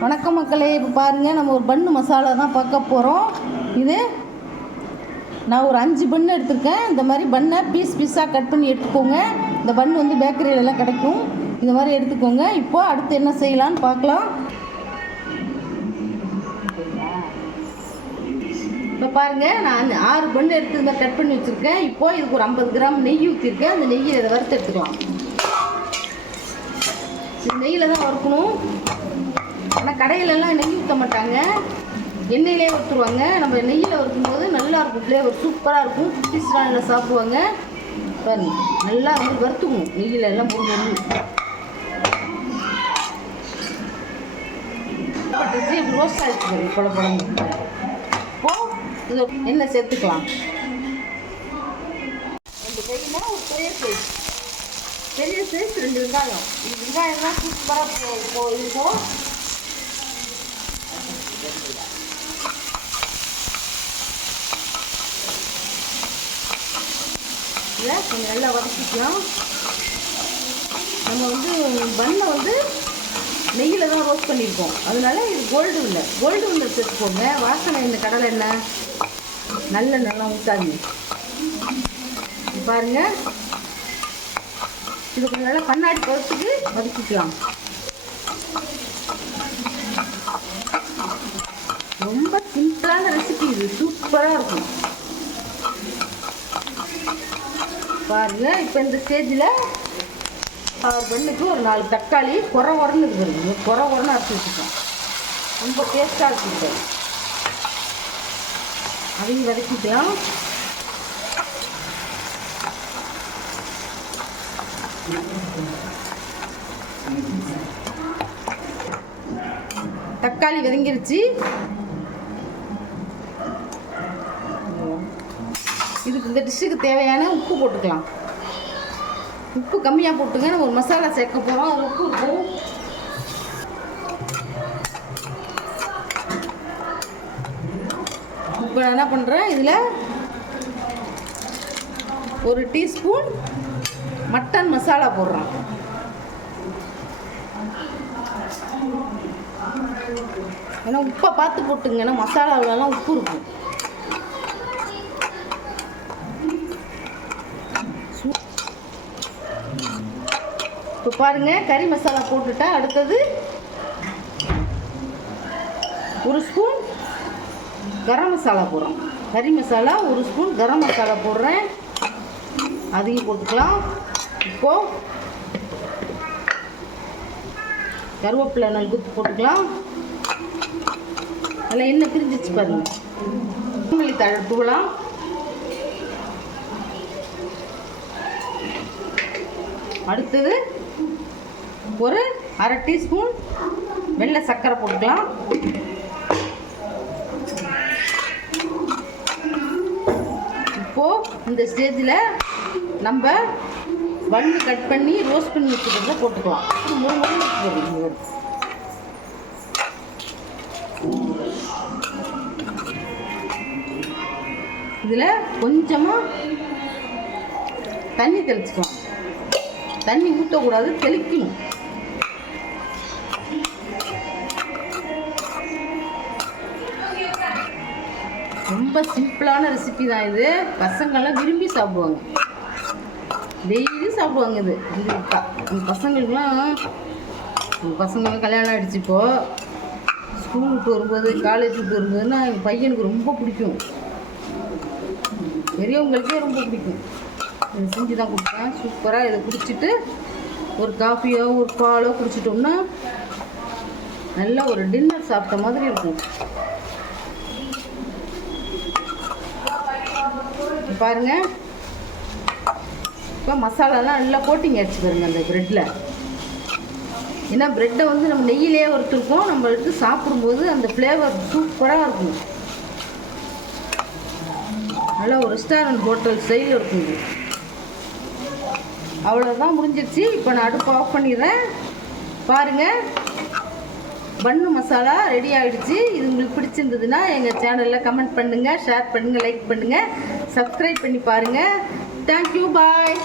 வணக்கம் மக்களே இப்போ பாருங்கள் நம்ம ஒரு பன்னு மசாலா தான் பார்க்க போகிறோம் இது நான் ஒரு அஞ்சு பன்னு எடுத்திருக்கேன். இந்த மாதிரி பண்ணை பீஸ் பீஸாக கட் பண்ணி எடுத்துக்கோங்க. இந்த பன் வந்து பேக்கரியிலலாம் கிடைக்கும். இந்த மாதிரி எடுத்துக்கோங்க. இப்போ அடுத்து என்ன செய்யலான்னு பார்க்கலாம். இப்போ பாருங்கள் நான் அந்த ஆறு பண்ணு எடுத்து இந்த மாதிரி கட் பண்ணி வச்சுருக்கேன். இப்போ இதுக்கு ஒரு ஐம்பது கிராம் நெய் ஊற்றிருக்கேன் அந்த நெய்யை இதை வறுத்து எடுத்துக்கலாம். நெய்யில் தான் வறுக்கணும். ஆனால் கடையிலலாம் நெய் ஊற்ற மாட்டாங்க. எண்ணெயிலே வறுத்துருவாங்க நம்ம நெய்யில் வறுக்கும்போது நல்லா இருக்கும். ஃப்ளேவர் சூப்பராக இருக்கும். குட்டிஸ்லாம் நல்லா சாப்பிடுவாங்க. பாருங்க. நல்லா வந்து வறுத்துக்கணும் நெய்யில் எல்லாம் போட்டு பட்டுச்சு ரோஸ்ட் ஆகிடுச்சு குழ குழம்பு இப்போ இது எண்ணெய் சேர்த்துக்கலாம். ரெண்டு கையினா ஒரு பெரிய சைஸ் பெரிய சைஸ் ரெண்டு வெங்காயம். இது வெங்காயம்லாம் சூப்பராக போ இருக்கும். இதை கொஞ்சம் நல்லா வதக்கிக்கலாம். நம்ம வந்து பண்ணை வந்து நெய்யில் தான் ரோஸ்ட் பண்ணியிருக்கோம். அதனால இது கோல்டு இல்லை கோல்டு உள்ள சேர்த்துக்கோங்க. வாசனை இந்த கடலை எண்ணெய் நல்ல நல்லா ஊற்றாதீங்க பாருங்கள் பாருங்க. இது கொஞ்சம் நல்லா கண்ணாடி பழத்துக்கு வதக்கிக்கலாம். ரொம்ப சிம்பிளான ரெசிபி இது. சூப்பராக இருக்கும். பாருங்க இப்போ இந்த ஸ்டேஜில் பெண்ணுக்கு ஒரு நாலு தக்காளி குறை உரன்னு இருக்குது. குறை உரன்னு அரைச்சி வச்சுக்கோம் ரொம்ப டேஸ்ட்டாக இருக்குது அதையும் வதக்கிக்கலாம் தக்காளி வதங்கிருச்சு. இந்த டிஷ்ஷுக்கு தேவையான உப்பு போட்டுக்கலாம். உப்பு கம்மியாக போட்டுங்க. நம்ம ஒரு மசாலா சேர்க்க போகிறோம் அது உப்பு இருக்கும். இப்போ நான் என்ன பண்ணுறேன் இதில் ஒரு டீஸ்பூன் மட்டன் மசாலா போடுறோம் ஏன்னா உப்பை பார்த்து போட்டுங்க ஏன்னா மசாலாவிலலாம் உப்பு இருக்கும். இப்போ பாருங்கள் கறி மசாலா போட்டுட்டா அடுத்தது ஒரு ஸ்பூன் கரம் மசாலா போடுறோம். கறி மசாலா ஒரு ஸ்பூன் கரம் மசாலா போடுறேன். அதையும் போட்டுக்கலாம். இப்போ கருவேப்பிலை நல் குத்து போட்டுக்கலாம். அதில் என்ன பிரிஞ்சிச்சு பாருங்க. கொத்தமல்லி தழை தூவலாம் அடுத்தது ஒரு அரை டீஸ்பூன் வெள்ளை சர்க்கரை போட்டுக்கலாம். இப்போது இந்த ஸ்டேஜில் நம்ம பன்னு கட் பண்ணி ரோஸ்ட் பண்ணி வச்சுக்கிறத போட்டுக்கலாம். முழு முழு இதில் கொஞ்சமாக தண்ணி தெளிச்சுக்கலாம். தண்ணி ஊற்றக்கூடாது தெளிக்கணும். ரொம்ப சிம்பிளான ரெசிபி தான் இது. பசங்கள்லாம் விரும்பி சாப்பிடுவாங்க. டெய்லி சாப்பிடுவாங்க இது. இது விட்டா இந்த பசங்களுக்குலாம் கல்யாணம் ஆகிடுச்சு இப்போது ஸ்கூல் விட்டு வரும்போது காலேஜ் விட்டு வரும்போதுன்னா எங்கள் பையனுக்கு ரொம்ப பிடிக்கும். பெரியவங்களுக்கே ரொம்ப பிடிக்கும். இதை செஞ்சு தான் கொடுப்பேன். சூப்பராக இதை குடிச்சிட்டு ஒரு காஃபியோ ஒரு பாலோ குடிச்சிட்டோம்னா நல்ல ஒரு டின்னர் சாப்பிட்ட மாதிரி இருக்கும். பாருங்கள் பாருங்க. இப்போ மசாலாலாம் நல்லா கோட்டிங் அடிச்சு பாருங்க அந்த ப்ரெட்டில் ஏன்னா ப்ரெட்டை வந்து நம்ம நெய்யிலே வறுத்துருக்கோம். நம்ம எடுத்து சாப்பிடும்போது அந்த ஃப்ளேவர் சூப்பராக இருக்கும். நல்லா ஒரு ரெஸ்டாரண்ட் ஹோட்டல் ஸ்டைலில் இருக்கும் அவ்வளோதான் முடிஞ்சிருச்சு. இப்போ நான் அடுப்பு ஆஃப் பண்ணிடுறேன். பாருங்கள் பண்ணு மசாலா ரெடி ஆகிடுச்சு இது உங்களுக்கு பிடிச்சிருந்ததுன்னா எங்கள் சேனலில் கமெண்ட் பண்ணுங்கள் ஷேர் பண்ணுங்கள் லைக் பண்ணுங்கள் சப்ஸ்கிரைப் பண்ணி பாருங்கள் தேங்க்யூ பாய்